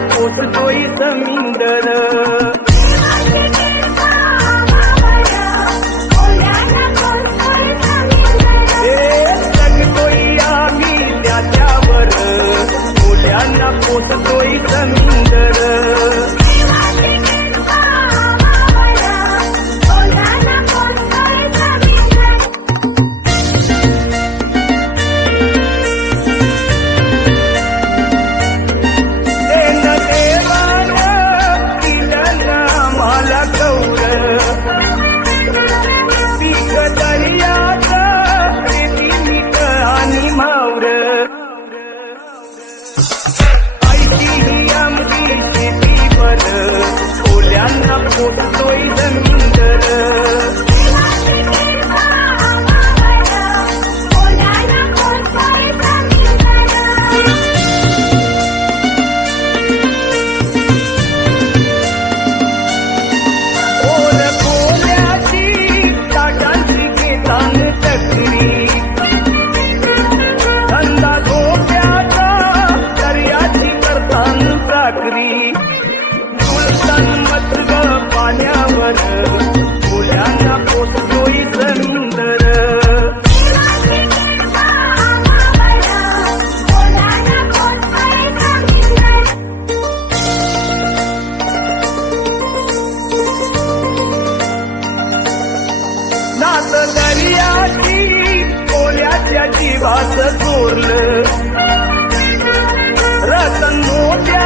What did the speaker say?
पोटतोय समिंदर. जगतोय आम्ही त्याच्यावर. पोट्यांना पोटतोय समिंदर. सात दर्याची कोल्याच्या जीवात चोरलं. रतन मोठ्या